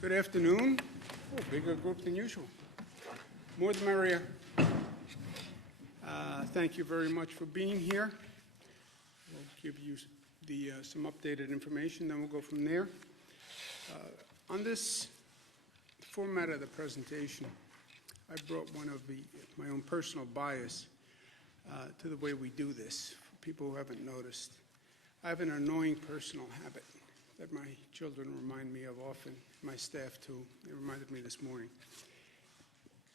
Good afternoon. Oh, bigger group than usual. More the merrier. Thank you very much for being here. We'll give you some updated information, then we'll go from there. On this format of the presentation, I brought one of my own personal bias to the way we do this, for people who haven't noticed. I have an annoying personal habit that my children remind me of often, my staff too. They reminded me this morning.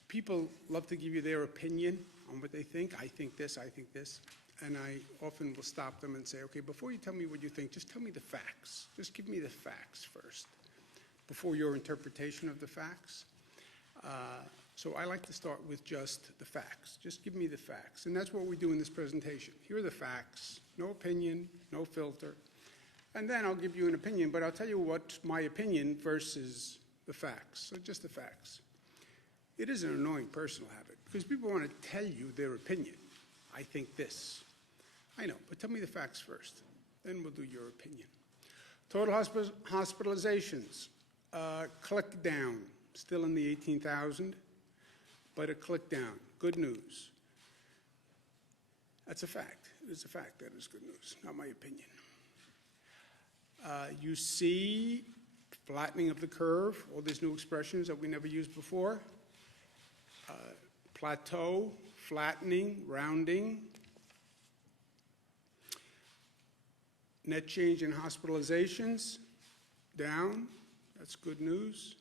People love to give you their opinion on what they think. I think this, and I often will stop them and say, okay, before you tell me what you think, just tell me the facts. Just give me the facts first, before your interpretation of the facts. So I like to start with just the facts. Just give me the facts, and that's what we do in this presentation. Here are the facts, no opinion, no filter. And then I'll give you an opinion, but I'll tell you what's my opinion versus the facts. So just the facts. It is an annoying personal habit because people want to tell you their opinion. I think this. I know, but tell me the facts first. Then we'll do your opinion. Total hospitalizations, click down. Still in the 18,000, but a click down. Good news. That's a fact. It is a fact. That is good news, not my opinion. You see flattening of the curve, all these new expressions that we never used before. Plateau, flattening, rounding. Net change in hospitalizations, down. That's good news.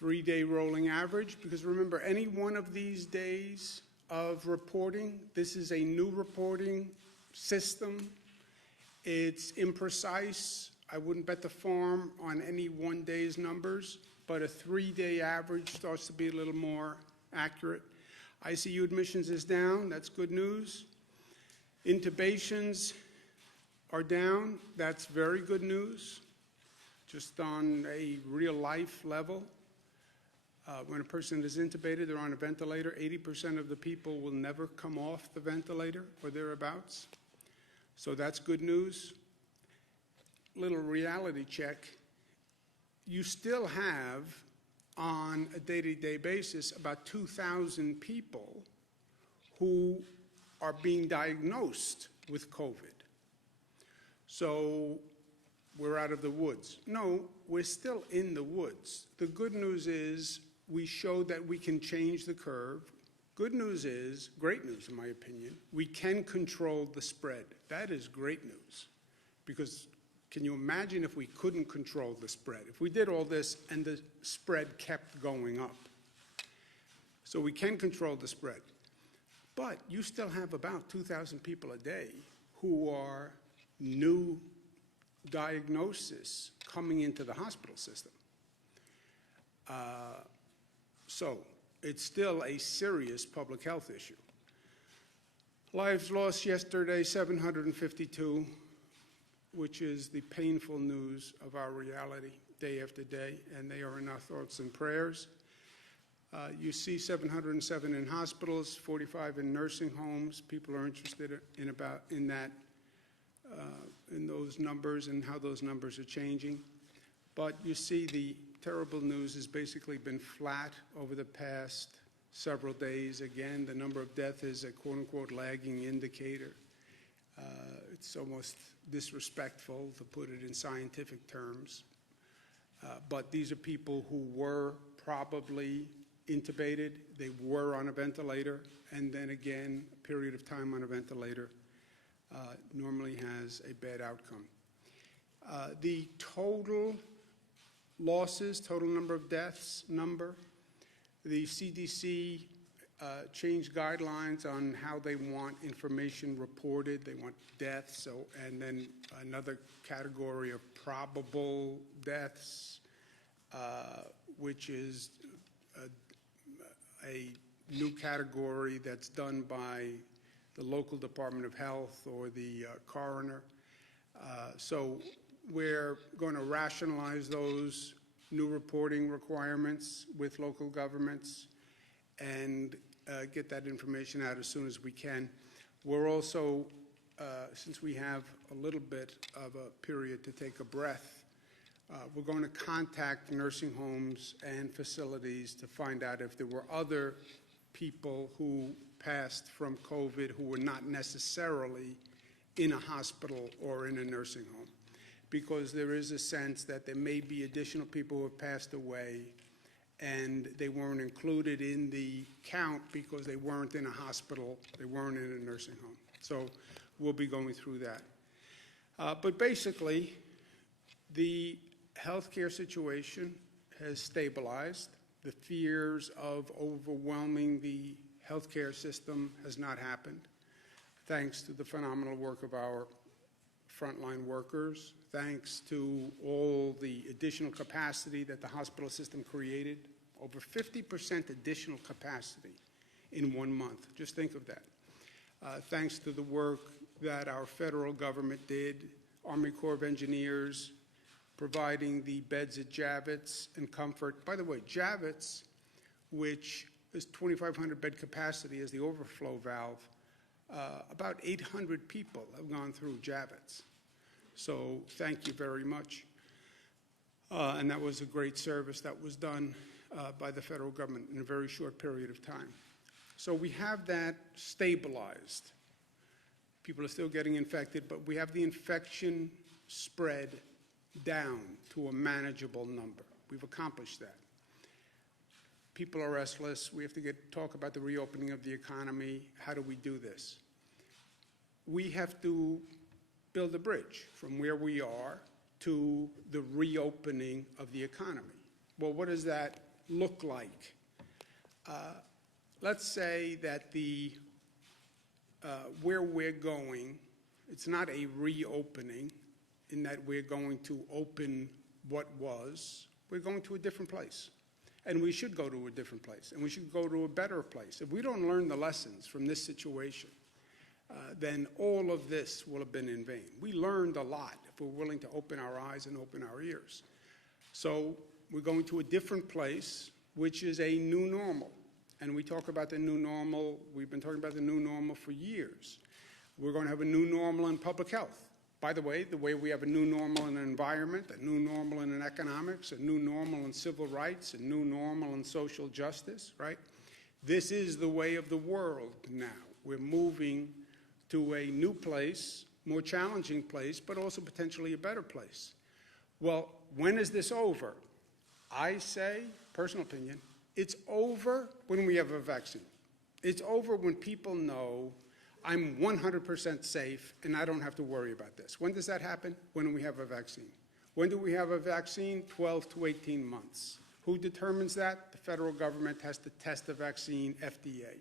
3-day rolling average, because remember, any one of these days of reporting, this is a new reporting system. It's imprecise. I wouldn't bet the farm on any one day's numbers, but a 3-day average starts to be a little more accurate. ICU admissions is down. That's good news. Intubations are down. That's very good news, just on a real-life level. When a person is intubated, they're on a ventilator, 80% of the people will never come off the ventilator or thereabouts. So that's good news. Little reality check. You still have, on a day-to-day basis, about 2,000 people who are being diagnosed with COVID. So we're out of the woods. No, we're still in the woods. The good news is we showed that we can change the curve. Good news is, great news in my opinion, we can control the spread. That is great news, because can you imagine if we couldn't control the spread? If we did all this and the spread kept going up. So we can control the spread. But you still have about 2,000 people a day who are new diagnosis coming into the hospital system. So it's still a serious public health issue. Lives lost yesterday, 752, which is the painful news of our reality day after day, and they are in our thoughts and prayers. You see 707 in hospitals, 45 in nursing homes. People are interested in those numbers and how those numbers are changing. But you see the terrible news has basically been flat over the past several days. Again, the number of deaths is a quote-unquote lagging indicator. It's almost disrespectful to put it in scientific terms. But these are people who were probably intubated, they were on a ventilator, and then again, a period of time on a ventilator normally has a bad outcome. The total losses, total number of deaths number, the CDC changed guidelines on how they want information reported. They want deaths, and then another category of probable deaths, which is a new category that's done by the local Department of Health or the coroner. So we're going to rationalize those new reporting requirements with local governments and get that information out as soon as we can. We're also, since we have a little bit of a period to take a breath, We're going to contact nursing homes and facilities to find out if there were other people who passed from COVID who were not necessarily in a hospital or in a nursing home, because there is a sense that there may be additional people who have passed away and they weren't included in the count because they weren't in a hospital, they weren't in a nursing home. So we'll be going through that. But basically, the healthcare situation has stabilized. The fears of overwhelming the healthcare system has not happened, thanks to the phenomenal work of our frontline workers, thanks to all the additional capacity that the hospital system created, over 50% additional capacity in 1 month. Just think of that. Thanks to the work that our federal government did, Army Corps of Engineers, providing the beds at Javits and Comfort. By the way, Javits, which is 2,500 bed capacity as the overflow valve, about 800 people have gone through Javits. So thank you very much. And that was a great service that was done by the federal government in a very short period of time. So we have that stabilized. People are still getting infected, but we have the infection spread down to a manageable number. We've accomplished that. People are restless. We have to talk about the reopening of the economy. How do we do this? We have to build a bridge from where we are to the reopening of the economy. Well, what does that look like? Let's say that where we're going, it's not a reopening in that we're going to open what was. We're going to a different place. And we should go to a different place. And we should go to a better place. If we don't learn the lessons from this situation, then all of this will have been in vain. We learned a lot if we're willing to open our eyes and open our ears. So we're going to a different place, which is a new normal. And we talk about the new normal. We've been talking about the new normal for years. We're going to have a new normal in public health. By the way we have a new normal in an environment, a new normal in economics, a new normal in civil rights, a new normal in social justice, right? This is the way of the world now. We're moving to a new place, more challenging place, but also potentially a better place. Well, when is this over? I say, personal opinion, it's over when we have a vaccine. It's over when people know I'm 100% safe and I don't have to worry about this. When does that happen? When we have a vaccine. When do we have a vaccine? 12 to 18 months. Who determines that? The federal government has to test the vaccine, FDA.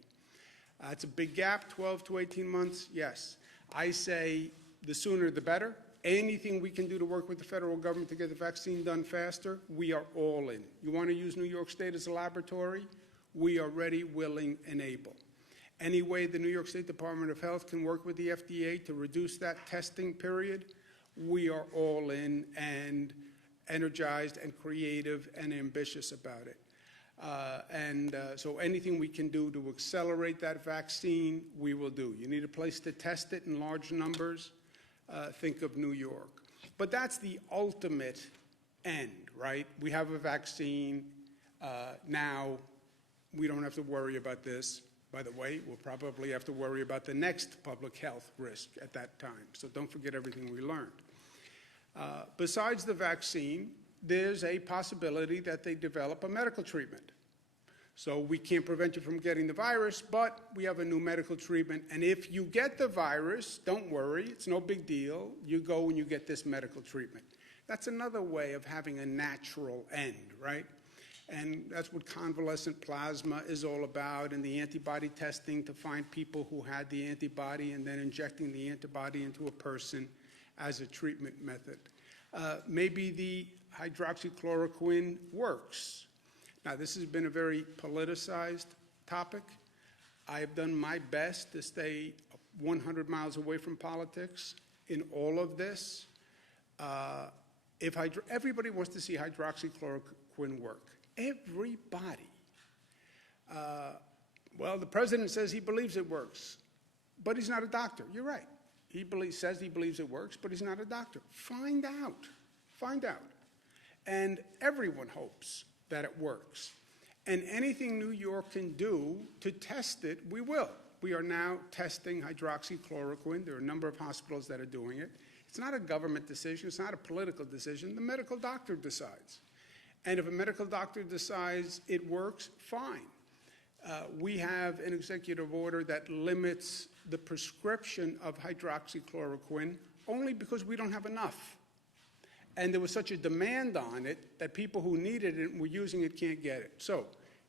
It's a big gap, 12 to 18 months, yes. I say the sooner the better. Anything we can do to work with the federal government to get the vaccine done faster, we are all in. You want to use New York State as a laboratory? We are ready, willing, and able. Any way the New York State Department of Health can work with the FDA to reduce that testing period, we are all in and energized and creative and ambitious about it. So anything we can do to accelerate that vaccine, we will do. You need a place to test it in large numbers. Think of New York. But that's the ultimate end, right? We have a vaccine. Now we don't have to worry about this. By the way, we'll probably have to worry about the next public health risk at that time. So don't forget everything we learned. Besides the vaccine, there's a possibility that they develop a medical treatment. So we can't prevent you from getting the virus, but we have a new medical treatment. And if you get the virus, don't worry, it's no big deal. You go and you get this medical treatment. That's another way of having a natural end, right? And that's what convalescent plasma is all about, and the antibody testing to find people who had the antibody and then injecting the antibody into a person as a treatment method. Maybe the hydroxychloroquine works. Now, this has been a very politicized topic. I have done my best to stay 100 miles away from politics in all of this. Everybody wants to see hydroxychloroquine work. Everybody. Well, the president says he believes it works, but he's not a doctor. You're right. He says he believes it works, but he's not a doctor. Find out. Find out. And everyone hopes that it works. And anything New York can do to test it, we will. We are now testing hydroxychloroquine. There are a number of hospitals that are doing it. It's not a government decision. It's not a political decision. The medical doctor decides. And if a medical doctor decides it works, fine. We have an executive order that limits the prescription of hydroxychloroquine only because we don't have enough. And there was such a demand on it that people who needed it and were using it can't get it. So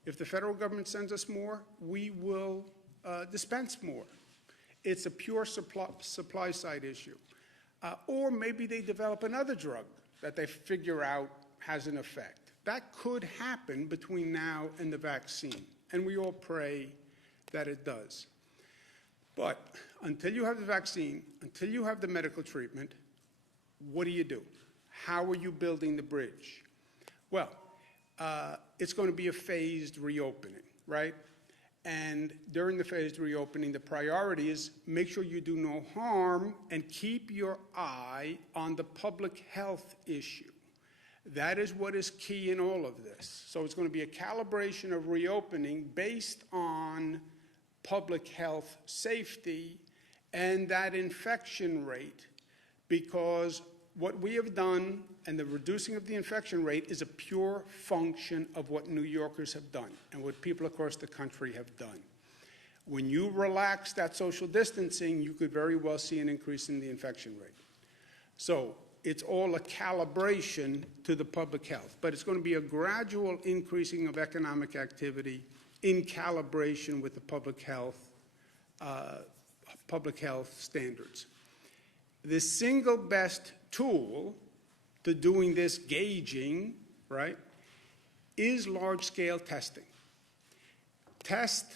if the federal government sends us more, we will dispense more. It's a pure supply side issue. Or maybe they develop another drug that they figure out has an effect. That could happen between now and the vaccine, and we all pray that it does. But until you have the vaccine, until you have the medical treatment, what do? How are you building the bridge? Well, it's going to be a phased reopening, right? And during the phased reopening, the priority is make sure you do no harm and keep your eye on the public health issue. That is what is key in all of this. So it's going to be a calibration of reopening based on public health safety and that infection rate, because what we have done and the reducing of the infection rate is a pure function of what New Yorkers have done and what people across the country have done. When you relax that social distancing, you could very well see an increase in the infection rate. So it's all a calibration to the public health, but it's going to be a gradual increasing of economic activity in calibration with the public health standards. The single best tool to doing this gauging, right, is large-scale testing. Test,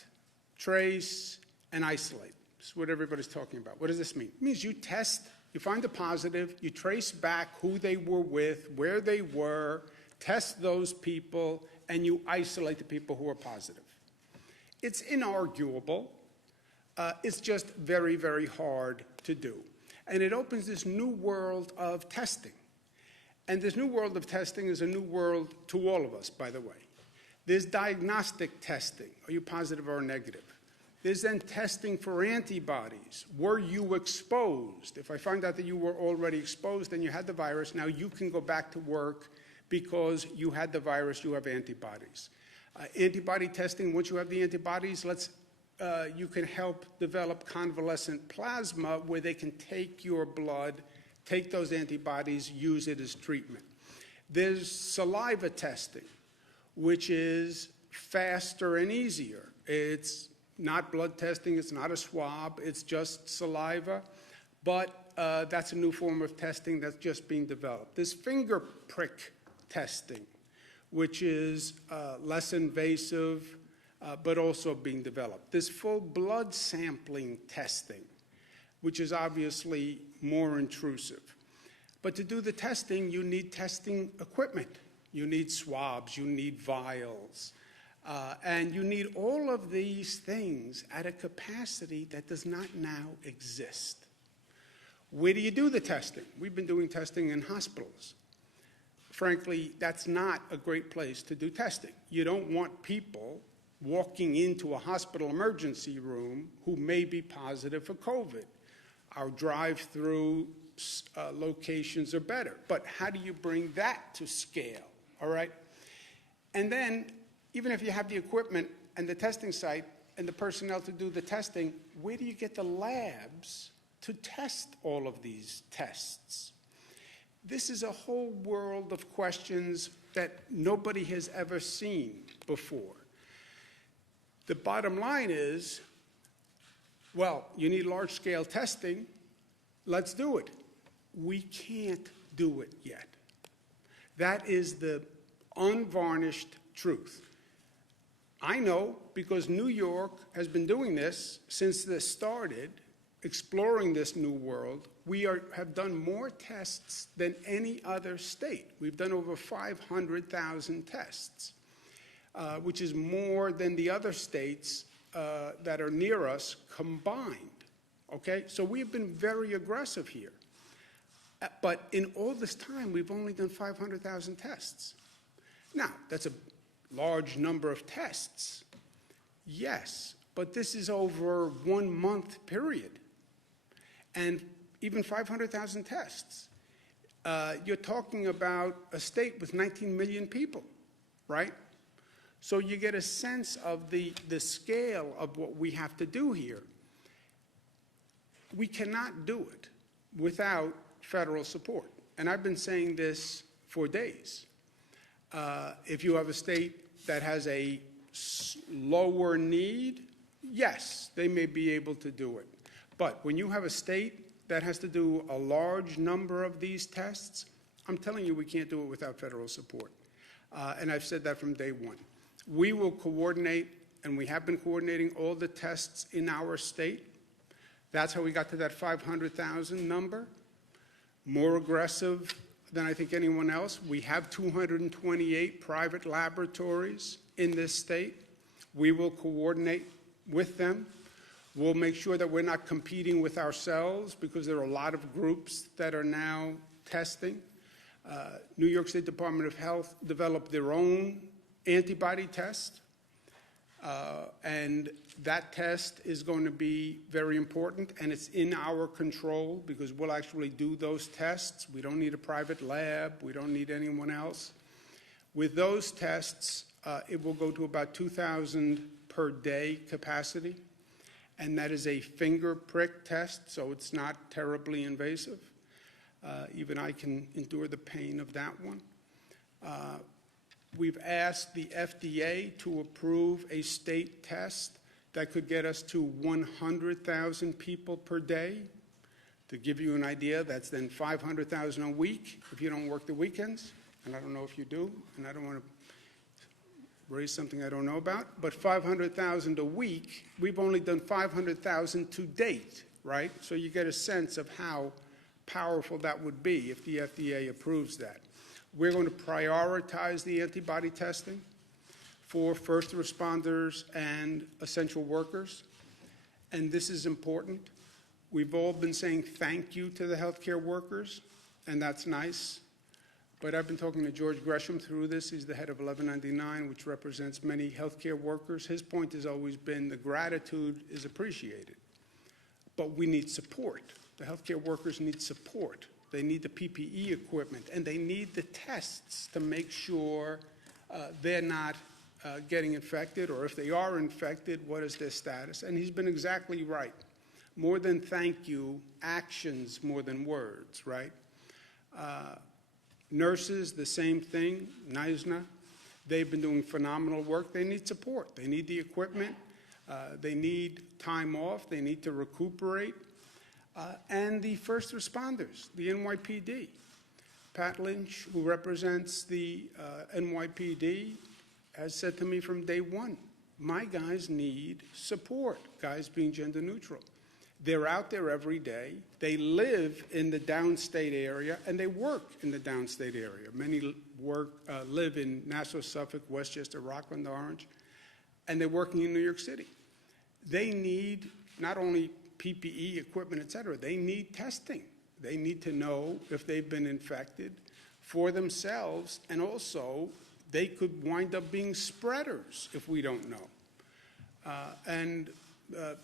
trace, and isolate. This is what everybody's talking about. What does this mean? It means you test, you find a positive, you trace back who they were with, where they were, test those people, and you isolate the people who are positive. It's inarguable. It's just very, very hard to do. And it opens this new world of testing. And this new world of testing is a new world to all of us, by the way. There's diagnostic testing. Are you positive or negative? There's then testing for antibodies. Were you exposed? If I find out that you were already exposed and you had the virus, now you can go back to work because you had the virus, you have antibodies. Antibody testing, once you have the antibodies, you can help develop convalescent plasma where they can take your blood, take those antibodies, use it as treatment. There's saliva testing, which is faster and easier. It's not blood testing, it's not a swab, it's just saliva, but that's a new form of testing that's just being developed. There's finger prick testing, which is less invasive, but also being developed. There's full blood sampling testing, which is obviously more intrusive. But to do the testing, you need testing equipment. You need swabs, you need vials, and you need all of these things at a capacity that does not now exist. Where do you do the testing? We've been doing testing in hospitals. Frankly, that's not a great place to do testing. You don't want people walking into a hospital emergency room who may be positive for COVID. Our drive-through locations are better. But how do you bring that to scale, all right? And then, even if you have the equipment and the testing site and the personnel to do the testing, where do you get the labs to test all of these tests? This is a whole world of questions that nobody has ever seen before. The bottom line is, well, you need large-scale testing. Let's do it. We can't do it yet. That is the unvarnished truth. I know because New York has been doing this since this started, exploring this new world. We have done more tests than any other state. We've done over 500,000 tests. Which is more than the other states that are near us combined, okay? So we've been very aggressive here. But in all this time, we've only done 500,000 tests. Now, that's a large number of tests, yes, but this is over 1 month period. And even 500,000 tests. You're talking about a state with 19 million people, right? So you get a sense of the scale of what we have to do here. We cannot do it without federal support. And I've been saying this for days. If you have a state that has a lower need, yes, they may be able to do it. But when you have a state that has to do a large number of these tests, I'm telling you we can't do it without federal support. And I've said that from day one. We will coordinate, and we have been coordinating all the tests in our state. That's how we got to that 500,000 number. More aggressive than I think anyone else. We have 228 private laboratories in this state. We will coordinate with them. We'll make sure that we're not competing with ourselves because there are a lot of groups that are now testing. New York State Department of Health developed their own antibody test. And that test is going to be very important, and it's in our control because we'll actually do those tests. We don't need a private lab. We don't need anyone else. With those tests, it will go to about 2,000 per day capacity, and that is a finger prick test, so it's not terribly invasive. Even I can endure the pain of that one. We've asked the FDA to approve a state test that could get us to 100,000 people per day. To give you an idea, that's then 500,000 a week if you don't work the weekends, and I don't know if you do, and I don't want to raise something I don't know about, but 500,000 a week, we've only done 500,000 to date, right? So you get a sense of how powerful that would be if the FDA approves that. We're going to prioritize the antibody testing for first responders and essential workers, and this is important. We've all been saying thank you to the healthcare workers, and that's nice. But I've been talking to George Gresham through this. He's the head of 1199, which represents many healthcare workers. His point has always been the gratitude is appreciated, but we need support. The healthcare workers need support. They need the PPE equipment, and they need the tests to make sure they're not getting infected, or if they are infected, what is their status? And he's been exactly right. More than thank you, actions more than words, right? Nurses, the same thing, NISNA. They've been doing phenomenal work. They need support. They need the equipment. They need time off. They need to recuperate. And the first responders, the NYPD. Pat Lynch, who represents the NYPD, has said to me from day one, my guys need support, guys being gender neutral. They're out there every day. They live in the downstate area, and they work in the downstate area. Many live in Nassau, Suffolk, Westchester, Rockland, Orange, and they're working in New York City. They need not only PPE equipment, et cetera, they need testing. They need to know if they've been infected for themselves, and also they could wind up being spreaders if we don't know.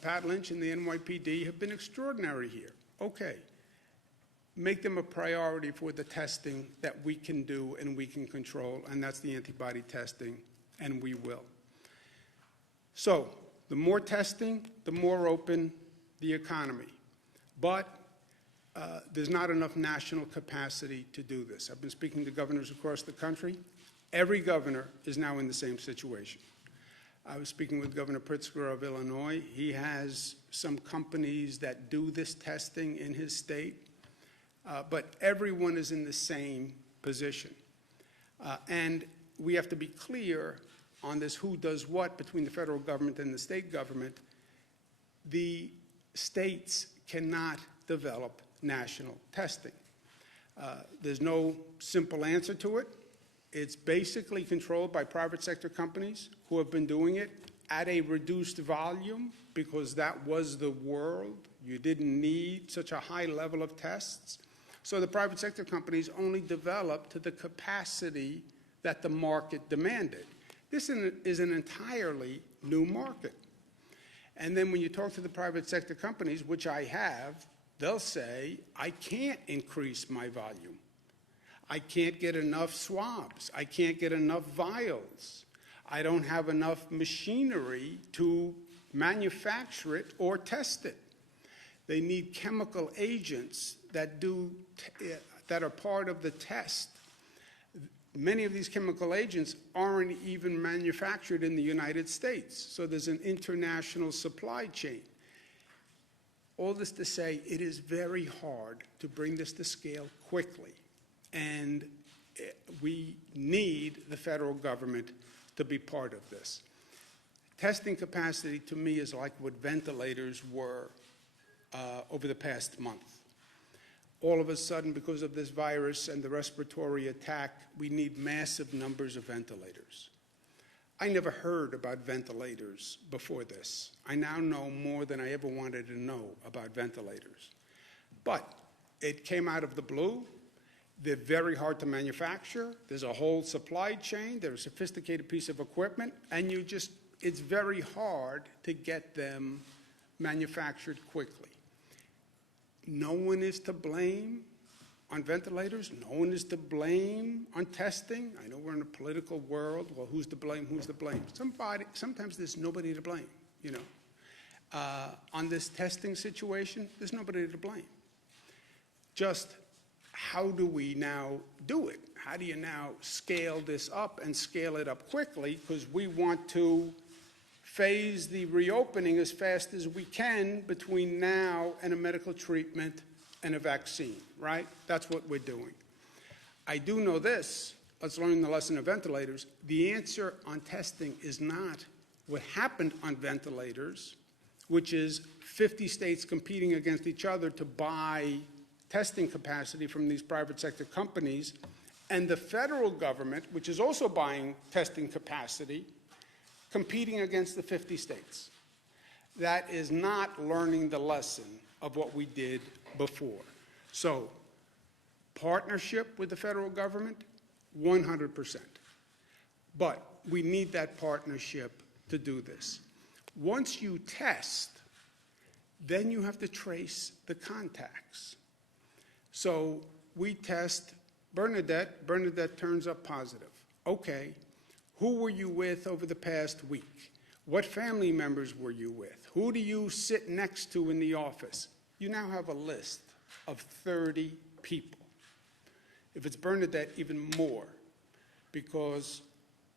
Pat Lynch and the NYPD have been extraordinary here. Okay, make them a priority for the testing that we can do and we can control, and that's the antibody testing, and we will. So the more testing, the more open the economy. But there's not enough national capacity to do this. I've been speaking to governors across the country. Every governor is now in the same situation. I was speaking with Governor Pritzker of Illinois. He has some companies that do this testing in his state, but everyone is in the same position. And we have to be clear on this who does what between the federal government and the state government. The states cannot develop national testing. There's no simple answer to it. It's basically controlled by private sector companies who have been doing it at a reduced volume because that was the world. You didn't need such a high level of tests. So the private sector companies only developed to the capacity that the market demanded. This is an entirely new market. And then when you talk to the private sector companies, which I have, they'll say, I can't increase my volume. I can't get enough swabs. I can't get enough vials. I don't have enough machinery to manufacture it or test it. They need chemical agents that are part of the test. Many of these chemical agents aren't even manufactured in the United States, so there's an international supply chain. All this to say, it is very hard to bring this to scale quickly, and we need the federal government to be part of this. Testing capacity, to me, is like what ventilators were over the past month. All of a sudden, because of this virus and the respiratory attack, we need massive numbers of ventilators. I never heard about ventilators before this. I now know more than I ever wanted to know about ventilators. But it came out of the blue. They're very hard to manufacture. There's a whole supply chain. They're a sophisticated piece of equipment, and it's very hard to get them manufactured quickly. No one is to blame on ventilators. No one is to blame on testing. I know we're in a political world. Well, who's to blame? Who's to blame? Sometimes there's nobody to blame, you know. On this testing situation, there's nobody to blame. Just how do we now do it? How do you now scale this up and scale it up quickly? Because we want to phase the reopening as fast as we can between now and a medical treatment and a vaccine, right? That's what we're doing. I do know this. Let's learn the lesson of ventilators. The answer on testing is not what happened on ventilators, which is 50 states competing against each other to buy testing capacity from these private sector companies, and the federal government, which is also buying testing capacity, competing against the 50 states. That is not learning the lesson of what we did before. So, partnership with the federal government, 100%. But we need that partnership to do this. Once you test, then you have to trace the contacts. So we test Bernadette. Bernadette turns up positive. Okay. Who were you with over the past week? What family members were you with? Who do you sit next to in the office? You now have a list of 30 people. If it's Bernadette, even more, because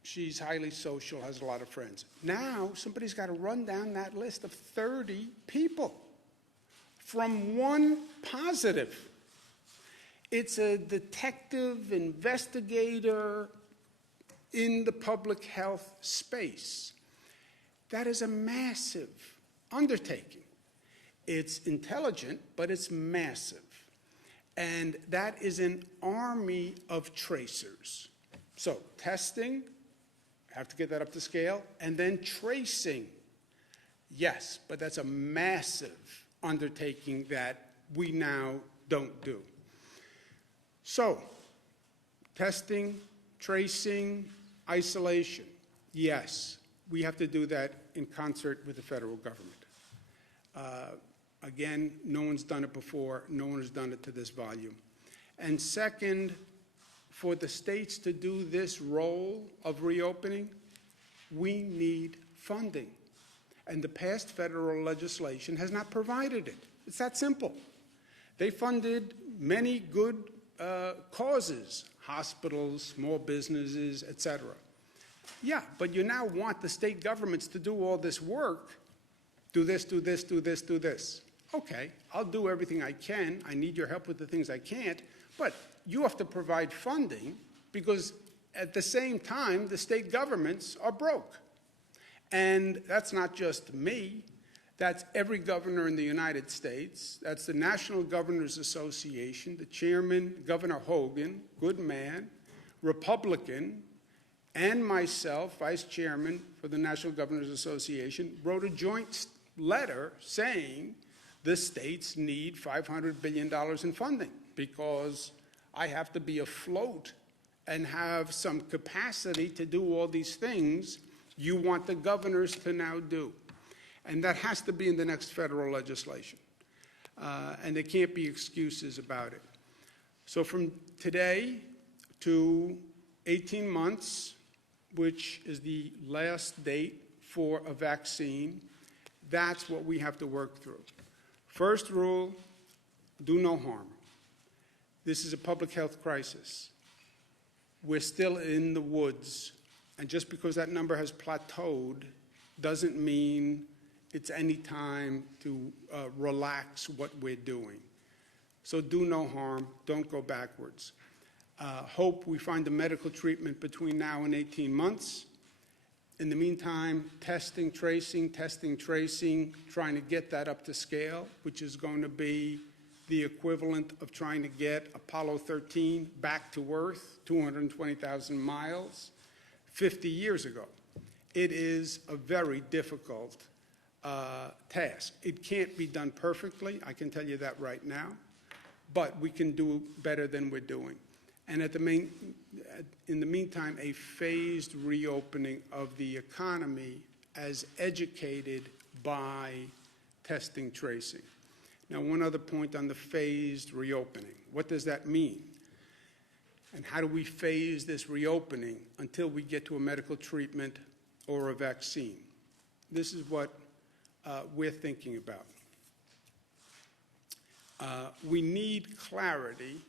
she's highly social, has a lot of friends. Now, somebody's got to run down that list of 30 people from one positive. It's a detective, investigator in the public health space. That is a massive undertaking. It's intelligent, but it's massive. And that is an army of tracers. So testing, have to get that up to scale, and then tracing. Yes, but that's a massive undertaking that we now don't do. So, testing, tracing, isolation. Yes, we have to do that in concert with the federal government. Again, no one's done it before. No one has done it to this volume. And second, for the states to do this role of reopening, we need funding. And the past federal legislation has not provided it. It's that simple. They funded many good causes, hospitals, small businesses, etc. Yeah, but you now want the state governments to do all this work. Do this, do this, do this, do this. Okay, I'll do everything I can. I need your help with the things I can't. But you have to provide funding because at the same time, the state governments are broke. And that's not just me. That's every governor in the United States. That's the National Governors Association. The chairman, Governor Hogan, good man, Republican, and myself, vice chairman for the National Governors Association, wrote a joint letter saying the states need $500 billion in funding. because I have to be afloat and have some capacity to do all these things you want the governors to now do. And that has to be in the next federal legislation. And there can't be excuses about it. So from today to 18 months, which is the last date for a vaccine, that's what we have to work through. First rule, do no harm. This is a public health crisis. We're still in the woods, and just because that number has plateaued doesn't mean it's any time to relax what we're doing. So do no harm, don't go backwards. Hope we find a medical treatment between now and 18 months. In the meantime, testing, tracing, trying to get that up to scale, which is going to be the equivalent of trying to get Apollo 13 back to Earth, 220,000 miles, 50 years ago. It is a very difficult task. It can't be done perfectly, I can tell you that right now, but we can do better than we're doing. And in the meantime, a phased reopening of the economy as educated by testing, tracing. Now, one other point on the phased reopening. What does that mean? And how do we phase this reopening until we get to a medical treatment or a vaccine? This is what we're thinking about. We need clarity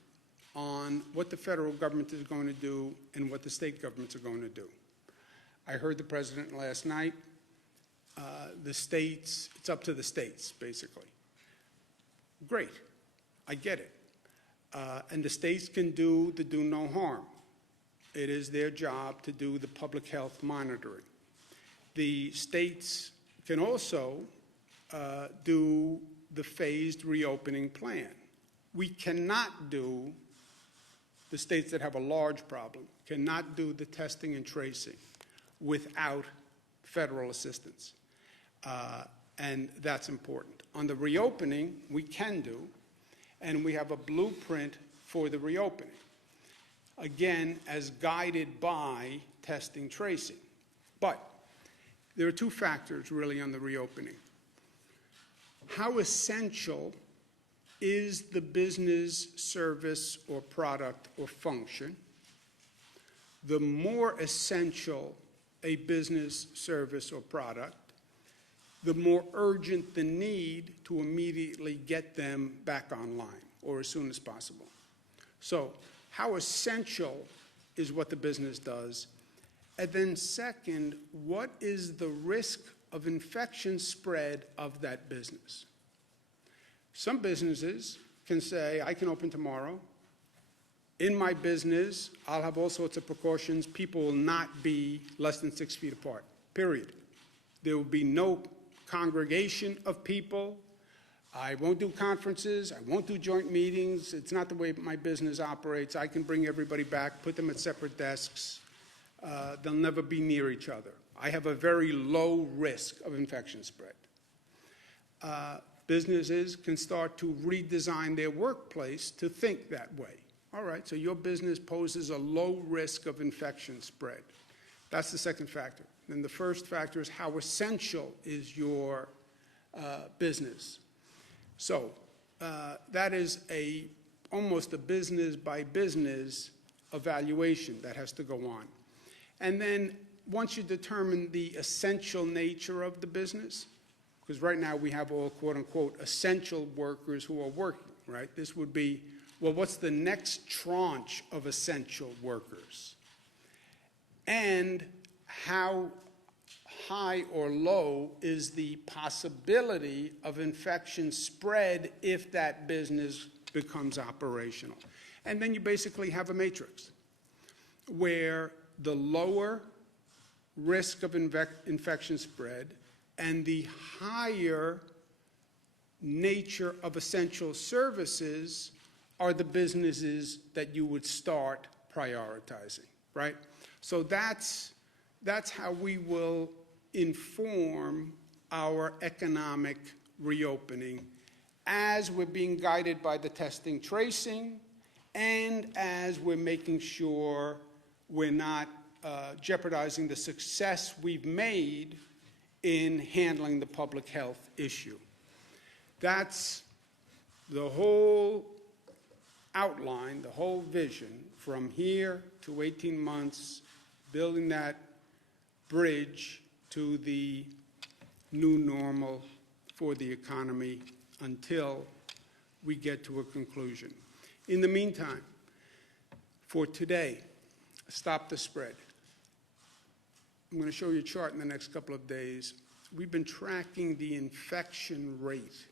on what the federal government is going to do and what the state governments are going to do. I heard the president last night. The states, it's up to the states, basically. Great, I get it. And the states can do the do no harm. It is their job to do the public health monitoring. The states can also do the phased reopening plan. We cannot do, the states that have a large problem, cannot do the testing and tracing without federal assistance. And that's important. On the reopening, we can do, and we have a blueprint for the reopening. Again, as guided by testing, tracing. But there are two factors really on the reopening. How essential is the business, service, or product or function? The more essential a business, service, or product, the more urgent the need to immediately get them back online or as soon as possible. So how essential is what the business does? And then second, what is the risk of infection spread of that business? Some businesses can say, I can open tomorrow. In my business, I'll have all sorts of precautions. People will not be less than 6 feet apart, period. There will be no congregation of people. I won't do conferences. I won't do joint meetings. It's not the way my business operates. I can bring everybody back, put them at separate desks. They'll never be near each other. I have a very low risk of infection spread. Businesses can start to redesign their workplace to think that way. All right, so your business poses a low risk of infection spread. That's the second factor. Then the first factor is how essential is your business. So that is almost a business by business evaluation that has to go on. And then once you determine the essential nature of the business, because right now we have all quote unquote essential workers who are working, right? This would be, well, what's the next tranche of essential workers? And how high or low is the possibility of infection spread if that business becomes operational? And then you basically have a matrix where the lower risk of infection spread and the higher nature of essential services are the businesses that you would start prioritizing, right? So that's how we will inform our economic reopening as we're being guided by the testing tracing, and as we're making sure we're not jeopardizing the success we've made in handling the public health issue. That's the whole outline, the whole vision from here to 18 months, building that bridge to the new normal for the economy until we get to a conclusion. In the meantime, for today, stop the spread. I'm going to show you a chart in the next couple of days. We've been tracking the infection rate,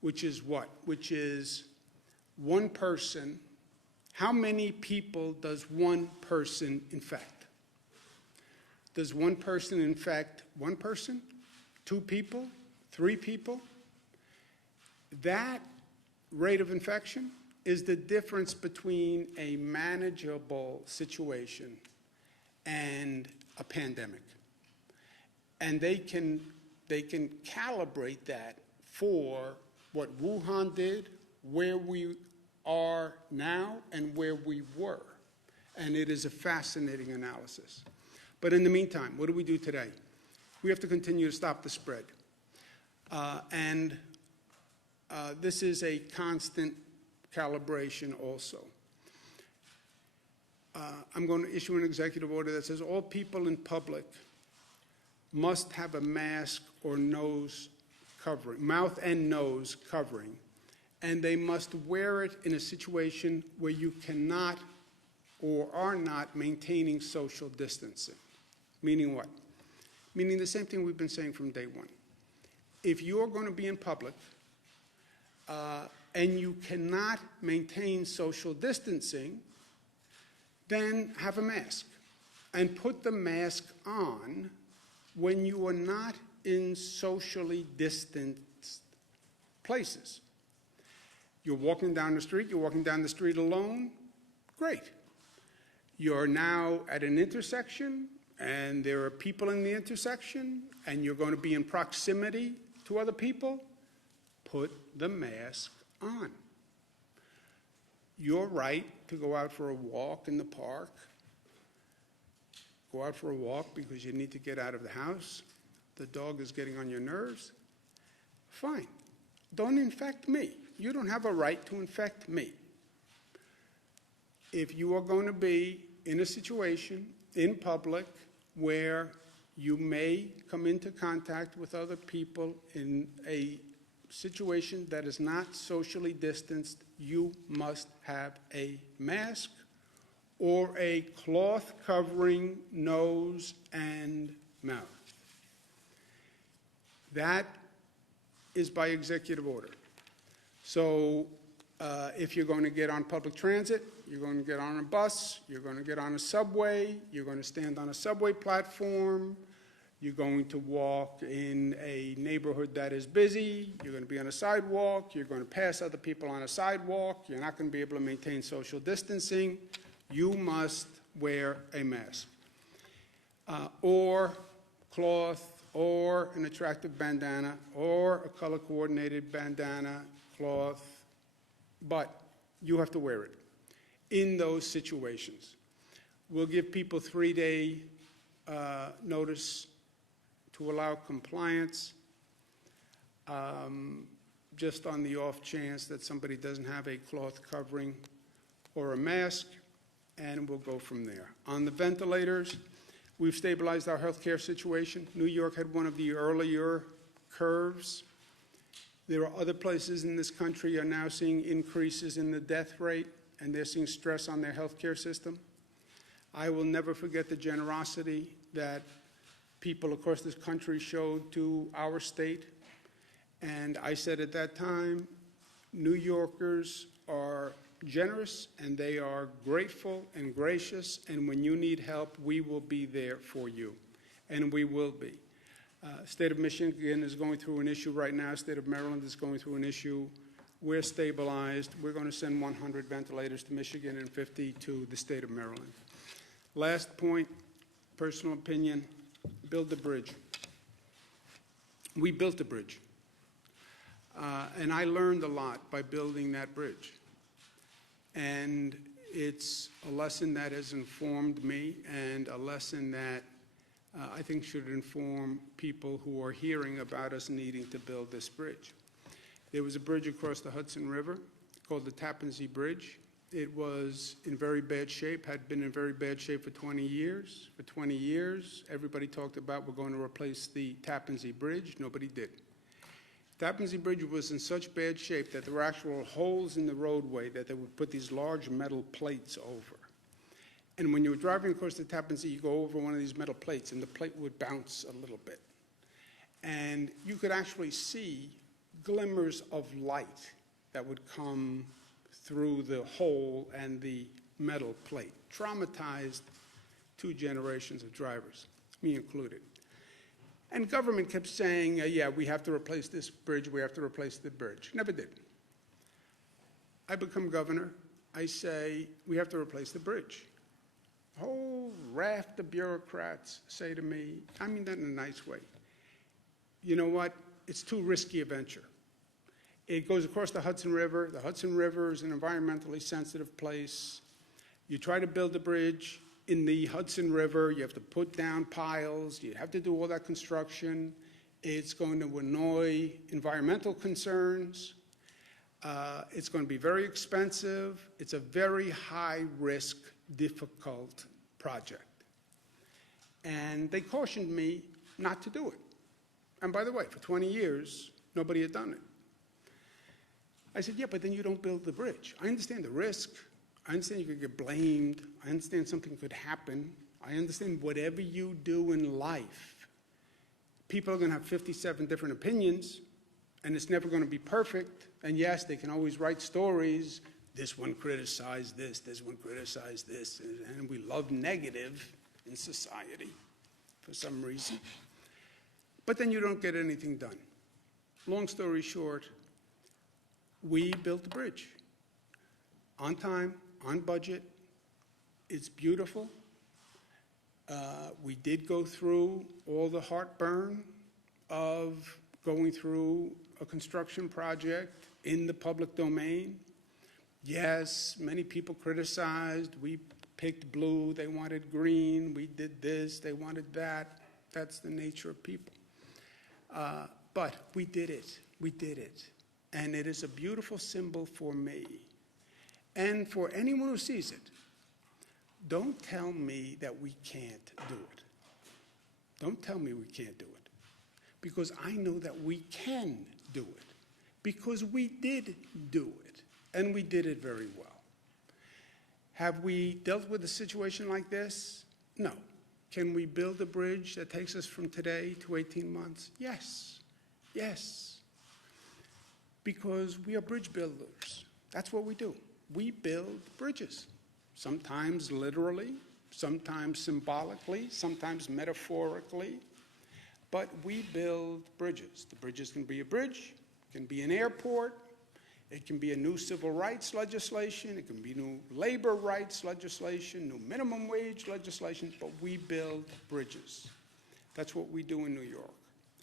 which is what? Which is one person. How many people does one person infect? Does one person infect one person, two people, three people? That rate of infection is the difference between a manageable situation and a pandemic. And they can calibrate that for what Wuhan did, where we are now, and where we were. And it is a fascinating analysis. But in the meantime, what do we do today? We have to continue to stop the spread. This is a constant calibration also. I'm going to issue an executive order that says all people in public must have a mask or nose covering, mouth and nose covering, and they must wear it in a situation where you cannot or are not maintaining social distancing. Meaning what? Meaning the same thing we've been saying from day one. If you're going to be in public and you cannot maintain social distancing, then have a mask. And put the mask on when you are not in socially distanced places. You're walking down the street alone, great. You're now at an intersection, and there are people in the intersection, and you're going to be in proximity to other people, put the mask on. Your right to go out for a walk in the park, go out for a walk because you need to get out of the house, the dog is getting on your nerves, fine. Don't infect me. You don't have a right to infect me. If you are going to be in a situation in public where you may come into contact with other people in a situation that is not socially distanced, you must have a mask or a cloth covering nose and mouth. That is by executive order. So if you're going to get on public transit, you're going to get on a bus, you're going to get on a subway, you're going to stand on a subway platform, you're going to walk in a neighborhood that is busy, you're going to be on a sidewalk, you're going to pass other people on a sidewalk, you're not going to be able to maintain social distancing, you must wear a mask. Or cloth, or an attractive bandana, or a color-coordinated bandana, cloth, but you have to wear it in those situations. We'll give people 3-day notice to allow compliance, just on the off chance that somebody doesn't have a cloth covering or a mask, and we'll go from there. On the ventilators, we've stabilized our healthcare situation. New York had one of the earlier curves. There are other places in this country are now seeing increases in the death rate, and they're seeing stress on their healthcare system. I will never forget the generosity that people across this country showed to our state. And I said at that time, New Yorkers are generous and they are grateful and gracious, and when you need help, we will be there for you. And we will be. State of Michigan is going through an issue right now. State of Maryland is going through an issue. We're stabilized. We're going to send 100 ventilators to Michigan and 50 to the state of Maryland. Last point, personal opinion, build the bridge. We built a bridge. And I learned a lot by building that bridge. And it's a lesson that has informed me, and a lesson that I think should inform people who are hearing about us needing to build this bridge. There was a bridge across the Hudson River called the Tappan Zee Bridge. It was in very bad shape, had been in very bad shape for 20 years. For 20 years, everybody talked about we're going to replace the Tappan Zee Bridge. Nobody did. Tappan Zee Bridge was in such bad shape that there were actual holes in the roadway that they would put these large metal plates over. And when you were driving across the Tappan Zee, you go over one of these metal plates, and the plate would bounce a little bit. And you could actually see glimmers of light that would come through the hole and the metal plate. Traumatized 2 generations of drivers, me included. And government kept saying, yeah, we have to replace this bridge, we have to replace the bridge. Never did. I become governor, I say, we have to replace the bridge. A whole raft of bureaucrats say to me, I mean that in a nice way, you know what, it's too risky a venture. It goes across the Hudson River. The Hudson River is an environmentally sensitive place. You try to build a bridge in the Hudson River, you have to put down piles, you have to do all that construction. It's going to annoy environmental concerns. It's going to be very expensive. It's a very high-risk, difficult project. And they cautioned me not to do it. And by the way, for 20 years, nobody had done it. I said, yeah, but then you don't build the bridge. I understand the risk. I understand you could get blamed. I understand something could happen. I understand whatever you do in life, people are going to have 57 different opinions, and it's never going to be perfect. And yes, they can always write stories. This one criticized this one criticized this, and we love negative in society for some reason. But then you don't get anything done. Long story short, we built the bridge on time, on budget. It's beautiful. We did go through all the heartburn of going through a construction project in the public domain. Yes, many people criticized. We picked blue, they wanted green. We did this, they wanted that. That's the nature of people. But we did it. We did it. And it is a beautiful symbol for me. And for anyone who sees it, don't tell me that we can't do it. Don't tell me we can't do it. Because I know that we can do it. Because we did do it. And we did it very well. Have we dealt with a situation like this? No. Can we build a bridge that takes us from today to 18 months? Yes. Yes. Because we are bridge builders. That's what we do. We build bridges, sometimes literally, sometimes symbolically, sometimes metaphorically, but we build bridges. The bridges can be a bridge, can be an airport, it can be a new civil rights legislation, it can be new labor rights legislation, new minimum wage legislation, but we build bridges. That's what we do in New York,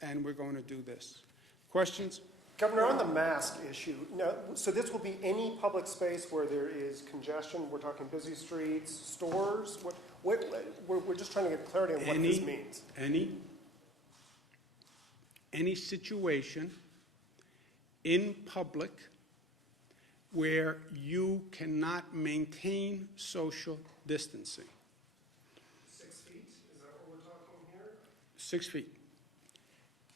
and we're going to do this. Questions? Governor, on the mask issue, now, so this will be any public space where there is congestion. We're talking busy streets, stores. We're just trying to get clarity on what this means. Any situation in public where you cannot maintain social distancing. 6 feet? Is that what we're talking here? 6 feet.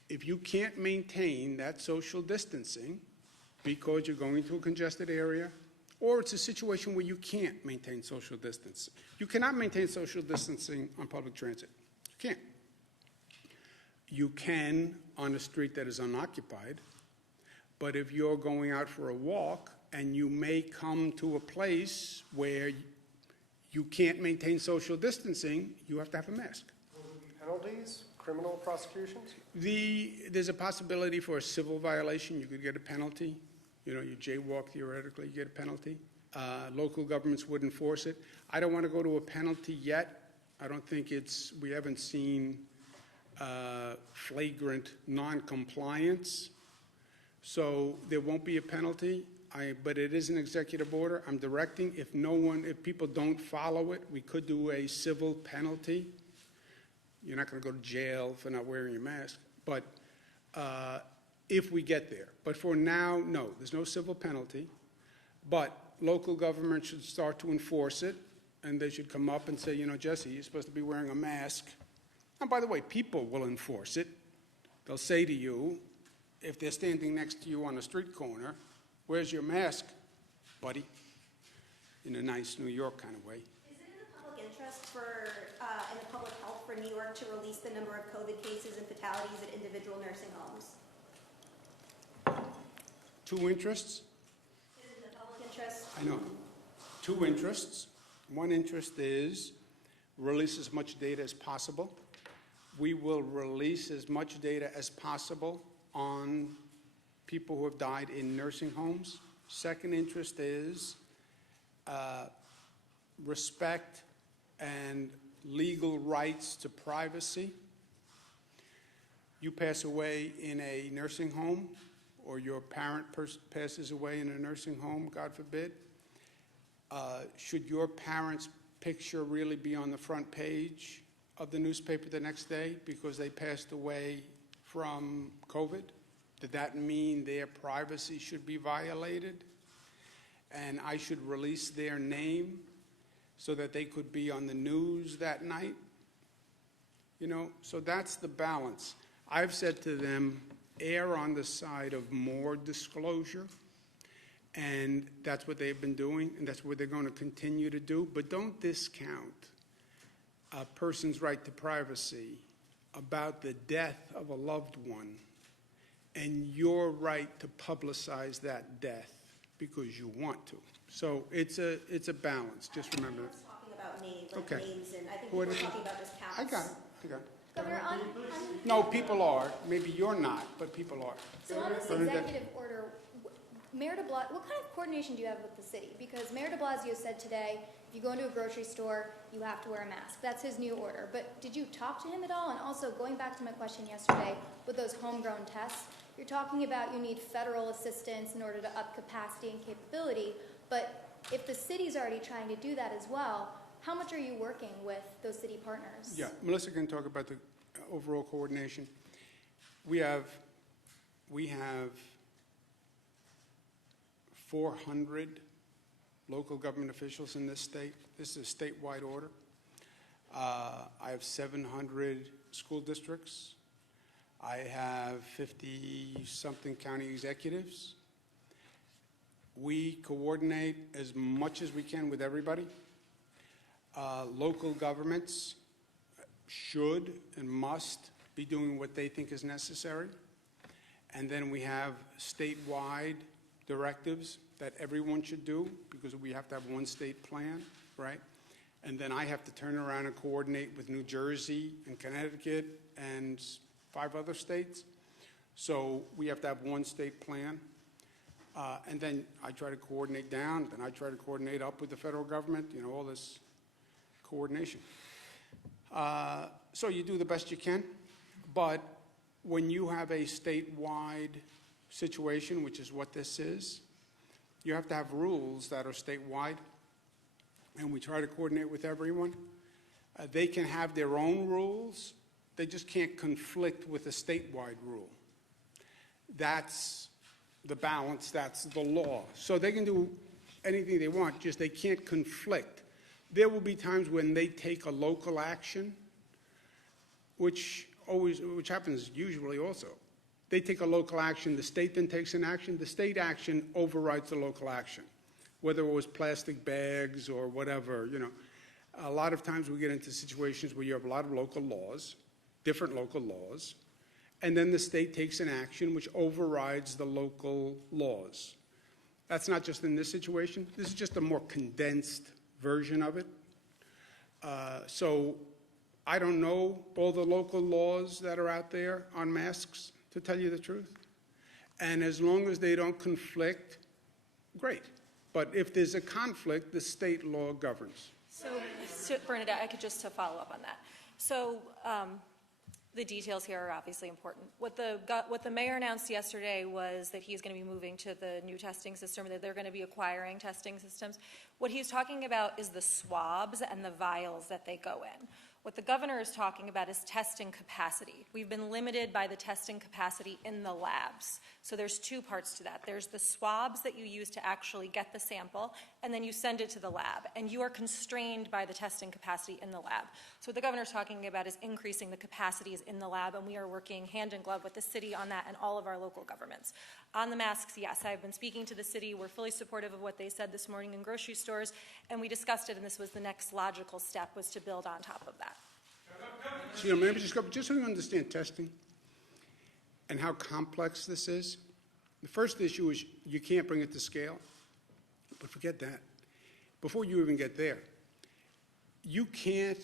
If you can't maintain that social distancing because you're going to a congested area, or it's a situation where you can't maintain social distancing. You cannot maintain social distancing on public transit. You can't. You can on a street that is unoccupied, but if you're going out for a walk and you may come to a place where you can't maintain social distancing, you have to have a mask. Will there be penalties? Criminal prosecutions? There's a possibility for a civil violation. You could get a penalty. You know, you jaywalk theoretically, you get a penalty. Local governments would enforce it. I don't want to go to a penalty yet. I don't think we haven't seen flagrant non-compliance. So there won't be a penalty, but it is an executive order. I'm directing, if people don't follow it, we could do a civil penalty. You're not going to go to jail for not wearing your mask, but if we get there. But for now, no, there's no civil penalty. But local government should start to enforce it, and they should come up and say, you know, Jesse, you're supposed to be wearing a mask. And by the way, people will enforce it. They'll say to you, if they're standing next to you on a street corner, where's your mask, buddy? In a nice New York kind of way. Is it in the public interest in the public health for New York to release the number of COVID cases and fatalities at individual nursing homes? Two interests? Is it in the public interest? I know. Two interests. One interest is release as much data as possible. We will release as much data as possible on people who have died in nursing homes. Second interest is respect and legal rights to privacy. You pass away in a nursing home, or your parent passes away in a nursing home, God forbid, should your parent's picture really be on the front page of the newspaper the next day because they passed away from COVID? Did that mean their privacy should be violated? And I should release their name so that they could be on the news that night? You know, so that's the balance. I've said to them, err on the side of more disclosure, and that's what they've been doing, and that's what they're going to continue to do. But don't discount a person's right to privacy about the death of a loved one and your right to publicize that death because you want to. So it's a balance. Just remember that. I was talking about names, like Okay. names, and I think people were talking about just counts. I got it. Governor, No, people are. Maybe you're not, but people are. so on this Bernadette. executive order, Mayor de Blasio, what kind of coordination do you have with the city? Because Mayor de Blasio said today, if you go into a grocery store, you have to wear a mask. That's his new order. But did you talk to him at all? And also, going back to my question yesterday with those homegrown tests, you're talking about you need federal assistance in order to up capacity and capability. But if the city's already trying to do that as well, how much are you working with those city partners? Yeah, Melissa can talk about the overall coordination. We have 400 local government officials in this state. This is a statewide order. I have 700 school districts. I have 50-something county executives. We coordinate as much as we can with everybody. Local governments should and must be doing what they think is necessary. And then we have statewide directives that everyone should do because we have to have one state plan, right? And then I have to turn around and coordinate with New Jersey and Connecticut and 5 other states. So we have to have one state plan. And then I try to coordinate down, then I try to coordinate up with the federal government, you know, all this coordination. So you do the best you can, but when you have a statewide situation, which is what this is, you have to have rules that are statewide, and we try to coordinate with everyone. They can have their own rules, they just can't conflict with a statewide rule. That's the balance, that's the law. So they can do anything they want, just they can't conflict. There will be times when they take a local action, which happens usually also. They take a local action, the state then takes an action, the state action overrides the local action, whether it was plastic bags or whatever, you know. A lot of times we get into situations where you have a lot of local laws, different local laws, and then the state takes an action which overrides the local laws. That's not just in this situation. This is just a more condensed version of it. So I don't know all the local laws that are out there on masks, to tell you the truth. And as long as they don't conflict, great. But if there's a conflict, the state law governs. So Bernadette, I could just to follow up on that. So The details here are obviously important. What the mayor announced yesterday was that he's going to be moving to the new testing system, that they're going to be acquiring testing systems. What he's talking about is the swabs and the vials that they go in. What the governor is talking about is testing capacity. We've been limited by the testing capacity in the labs. So there's two parts to that. There's the swabs that you use to actually get the sample, and then you send it to the lab. And you are constrained by the testing capacity in the lab. So what the governor's talking about is increasing the capacities in the lab, and we are working hand in glove with the city on that and all of our local governments. On the masks, yes, I've been speaking to the city. We're fully supportive of what they said this morning in grocery stores, and we discussed it, and this was the next logical step, was to build on top of that. So, maybe just so you understand testing and how complex this is. The first issue is you can't bring it to scale, but forget that. Before you even get there, you can't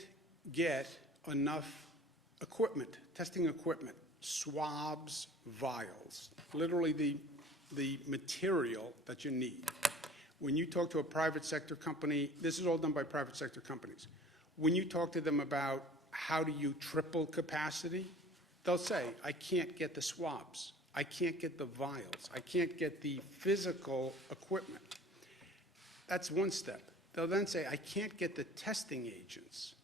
get enough equipment, testing equipment, swabs, vials, literally the material that you need. When you talk to a private sector company, this is all done by private sector companies. When you talk to them about how do you triple capacity, they'll say, I can't get the swabs. I can't get the vials. I can't get the physical equipment. That's one step. They'll then say, I can't get the testing agents,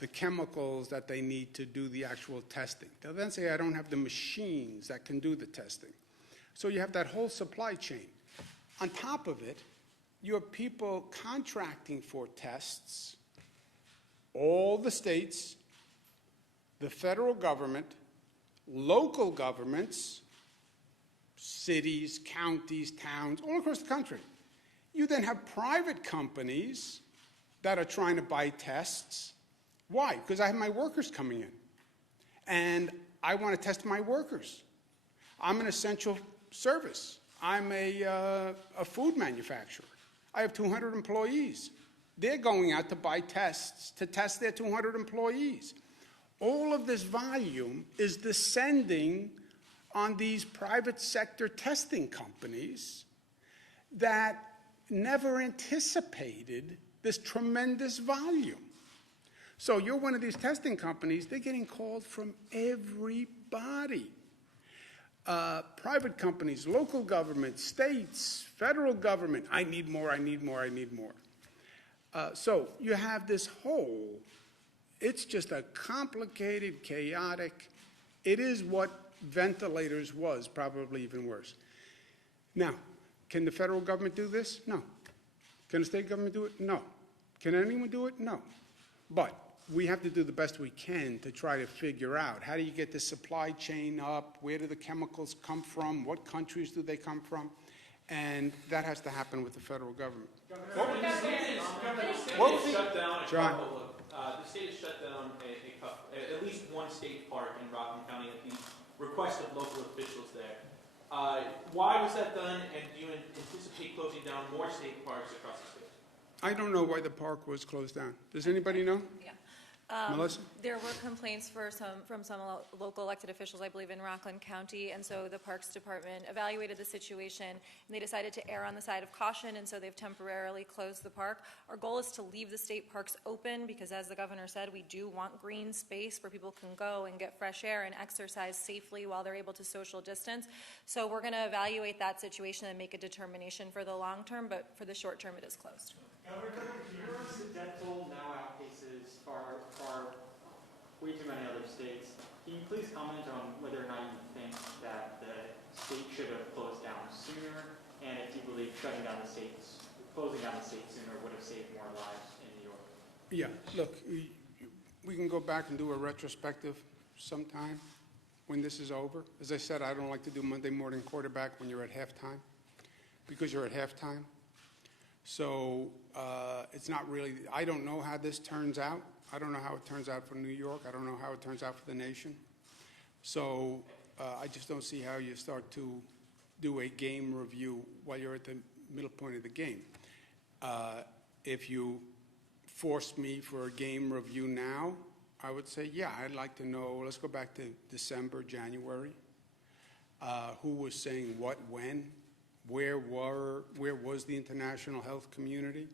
the chemicals that they need to do the actual testing. They'll then say, I don't have the machines that can do the testing. So you have that whole supply chain. On top of it, you have people contracting for tests, all the states, the federal government, local governments, cities, counties, towns, all across the country. You then have private companies that are trying to buy tests. Why? Because I have my workers coming in, and I want to test my workers. I'm an essential service. I'm a food manufacturer. I have 200 employees. They're going out to buy tests to test their 200 employees. All of this volume is descending on these private sector testing companies that never anticipated this tremendous volume. So you're one of these testing companies, they're getting called from everybody. Private companies, local government, states, federal government, I need more, I need more, I need more. So you have this whole, it's just a complicated, chaotic, it is what ventilators was, probably even worse. Now, can the federal government do this? No. Can the state government do it? No. Can anyone do it? No. But we have to do the best we can to try to figure out how do you get the supply chain up, where do the chemicals come from, what countries do they come from, and that has to happen with the federal government. The state has shut down at least one state park in Rockland County at the request of local officials there. Why was that done, and do you anticipate closing down more state parks across the state? I don't know why the park was closed down. Does anybody know? Yeah. Melissa? There were complaints from some local elected officials, I believe, in Rockland County, and so the Parks Department evaluated the situation, and they decided to err on the side of caution, and so they've temporarily closed the park. Our goal is to leave the state parks open because, as the governor said, we do want green space where people can go and get fresh air and exercise safely while they're able to social distance. So we're going to evaluate that situation and make a determination for the long term, but for the short term, it is closed. Your incidental now outpaces far way too many other states. Can you please comment on whether or not you think that the state should have closed down sooner, and if you believe closing down the state sooner would have saved more lives in New York? Yeah, look, we can go back and do a retrospective sometime when this is over. As I said, I don't like to do Monday morning quarterback when you're at halftime, because you're at halftime. So it's not really, I don't know how this turns out. I don't know how it turns out for New York. I don't know how it turns out for the nation. So I just don't see how you start to do a game review while you're at the middle point of the game. If you forced me for a game review now, I would say, yeah, I'd like to know, let's go back to December, January. Who was saying what, when? Where was the international health community?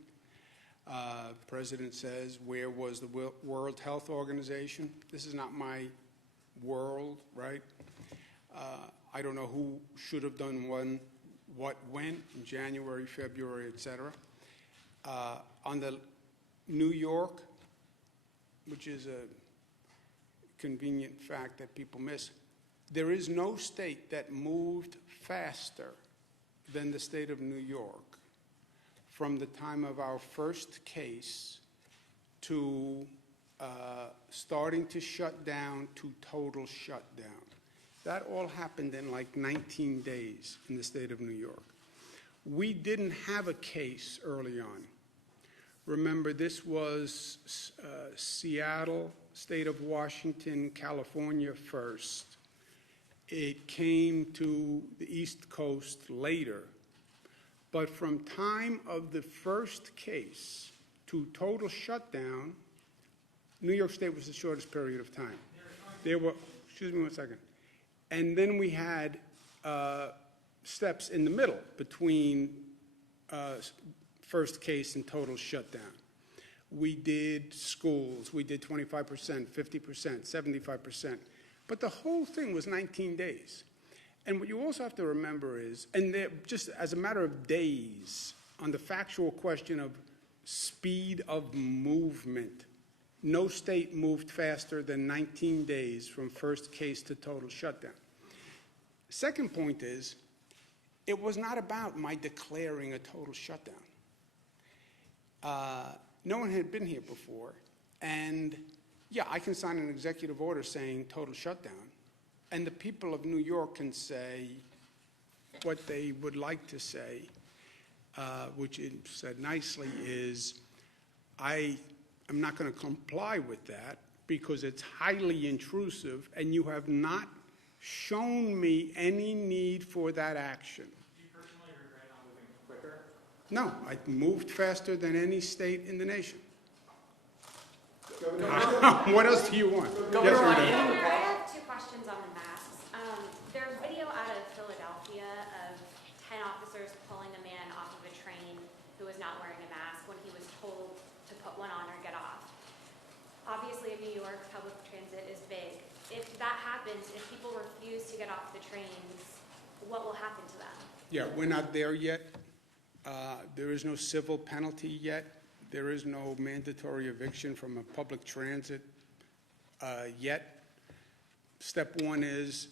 The president says, where was the World Health Organization? This is not my world, right? I don't know who should have done what, when, in January, February, et cetera. On the New York, which is a convenient fact that people miss, there is no state that moved faster than the state of New York from the time of our first case to starting to shut down to total shutdown. That all happened in like 19 days in the state of New York. We didn't have a case early on. Remember, this was Seattle, state of Washington, California first. It came to the East Coast later. But from time of the first case to total shutdown, New York State was the shortest period of time. There were, excuse me one second. And then we had steps in the middle between first case and total shutdown. We did schools, we did 25%, 50%, 75%. But the whole thing was 19 days. And what you also have to remember is, and just as a matter of days, on the factual question of speed of movement, no state moved faster than 19 days from first case to total shutdown. Second point is, it was not about my declaring a total shutdown. No one had been here before, and yeah, I can sign an executive order saying total shutdown, and the people of New York can say what they would like to say, which it said nicely is, I am not going to comply with that because it's highly intrusive, and you have not shown me any need for that action. Do you personally regret not moving quicker? No, I moved faster than any state in the nation. What else do you want? Yes, Governor, Renee. I have two questions on the masks. There's video out of Philadelphia of 10 officers pulling a man off of a train who was not wearing a mask when he was told to put one on or get off. Obviously, in New York, public transit is big. If that happens, if people refuse to get off the trains, what will happen to them? Yeah, we're not there yet. There is no civil penalty yet. There is no mandatory eviction from a public transit yet. Step one is,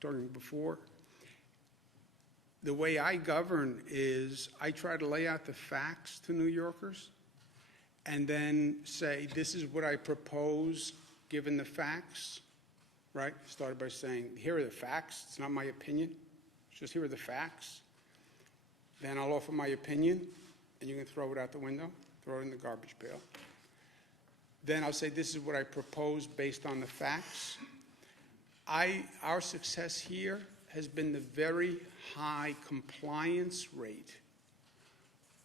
talking before, the way I govern is I try to lay out the facts to New Yorkers and then say, this is what I propose given the facts, right? Started by saying, here are the facts. It's not my opinion. It's just here are the facts. Then I'll offer my opinion, and you can throw it out the window, throw it in the garbage pail. Then I'll say, this is what I propose based on the facts. Our success here has been the very high compliance rate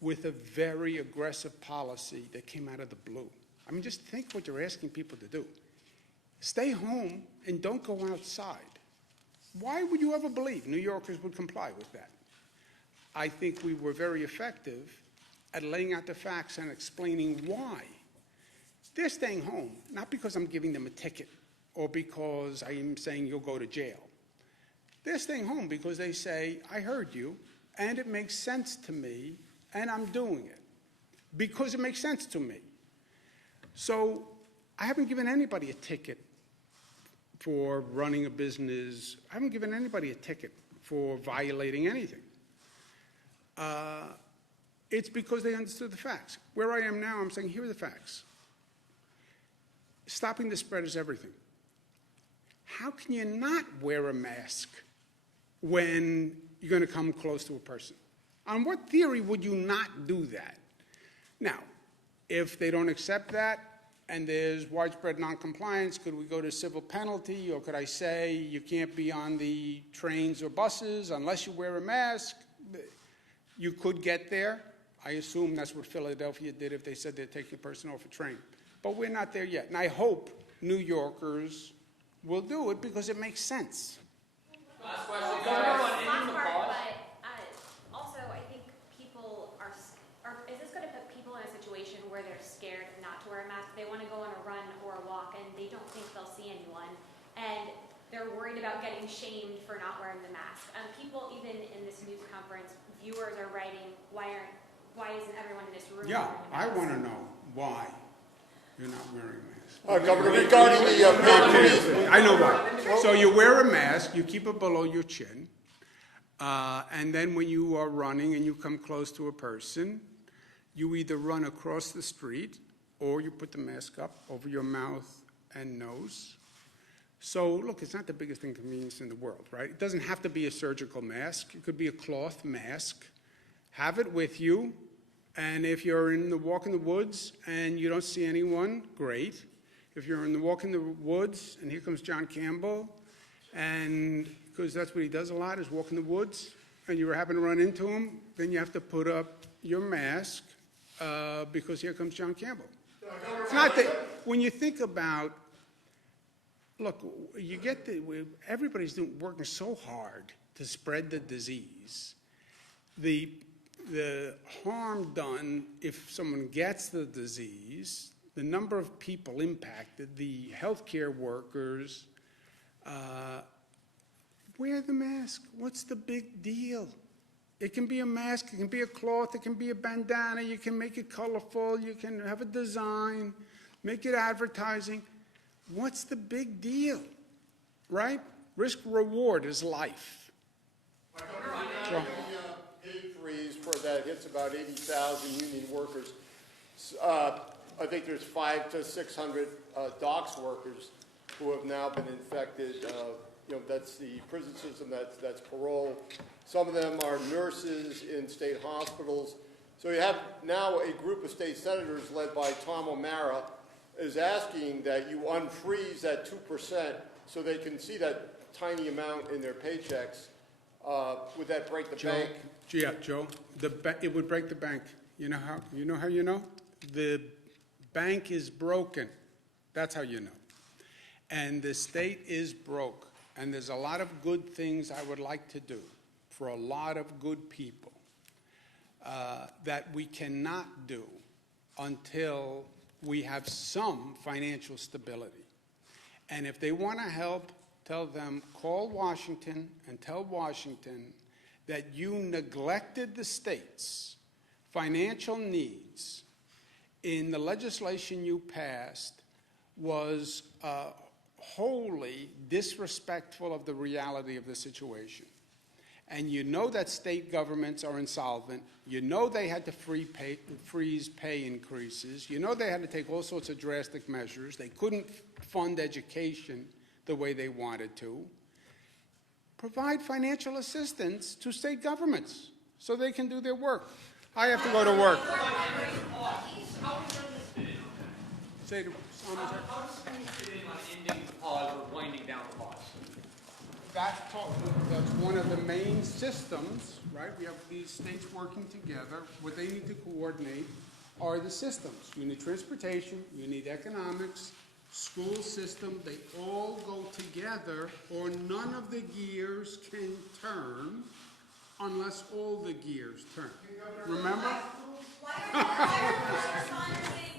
with a very aggressive policy that came out of the blue. I mean, just think what you're asking people to do. Stay home and don't go outside. Why would you ever believe New Yorkers would comply with that? I think we were very effective at laying out the facts and explaining why. They're staying home, not because I'm giving them a ticket or because I am saying you'll go to jail. They're staying home because they say, I heard you, and it makes sense to me, and I'm doing it because it makes sense to me. So I haven't given anybody a ticket for running a business. I haven't given anybody a ticket for violating anything. It's because they understood the facts. Where I am now, I'm saying, here are the facts. Stopping the spread is everything. How can you not wear a mask when you're going to come close to a person? On what theory would you not do that? Now, if they don't accept that and there's widespread noncompliance, could we go to civil penalty, or could I say you can't be on the trains or buses unless you wear a mask? You could get there. I assume that's what Philadelphia did if they said they're taking a person off a train. But we're not there yet. And I hope New Yorkers will do it because it makes sense. Last part, but also I think people are, is this going to put people in a situation where they're scared not to wear a mask? They want to go on a run or a walk and they don't think they'll see anyone, and they're worried about getting shamed for not wearing the mask. People, even in this news conference, viewers are writing, why isn't everyone in this room Yeah, wearing a I mask? want to know why you're not wearing a mask. Governor, regarding the I know why. So you wear a mask, you keep it below your chin, and then when you are running and you come close to a person, you either run across the street or you put the mask up over your mouth and nose. So, look, it's not the biggest inconvenience in the world, right? It doesn't have to be a surgical mask. It could be a cloth mask. Have it with you, and if you're in the walk in the woods and you don't see anyone, great. If you're in the walk in the woods and here comes John Campbell, and because that's what he does a lot is walk in the woods, and you happen to run into him, then you have to put up your mask because here comes John Campbell. It's not that when you think about, look, you get everybody's working so hard to spread the disease. The harm done if someone gets the disease, the number of people impacted, the healthcare workers, wear the mask. What's the big deal? It can be a mask, it can be a cloth, it can be a bandana, you can make it colorful, you can have a design, make it advertising. What's the big deal, right? Risk reward is life. the pay freeze for that hits about 80,000 union workers. I think there's 500 to 600 docks workers who have now been infected. That's the prison system, that's parole. Some of them are nurses in state hospitals. So you have now a group of state senators led by Tom O'Mara is asking that you unfreeze that 2% so they can see that tiny amount in their paychecks. Would that break the bank? Yeah, Joe, it would break the bank. You know how you know? The bank is broken. That's how you know. And the state is broke. And there's a lot of good things I would like to do for a lot of good people that we cannot do until we have some financial stability. And if they want to help, tell them, call Washington and tell Washington that you neglected the state's financial needs in the legislation you passed was wholly disrespectful of the reality of the situation. And you know that state governments are insolvent. You know they had to freeze pay increases. You know they had to take all sorts of drastic measures. They couldn't fund education the way they wanted to. Provide financial assistance to state governments so they can do their work. I have to go to work. Say to How does school fit in on ending the pause or winding down the pause? That's one of the main systems, right? We have these states working together. What they need to coordinate are the systems. You need transportation, you need economics, school system. They all go together, or none of the gears can turn unless all the gears turn. Remember? Why are responders getting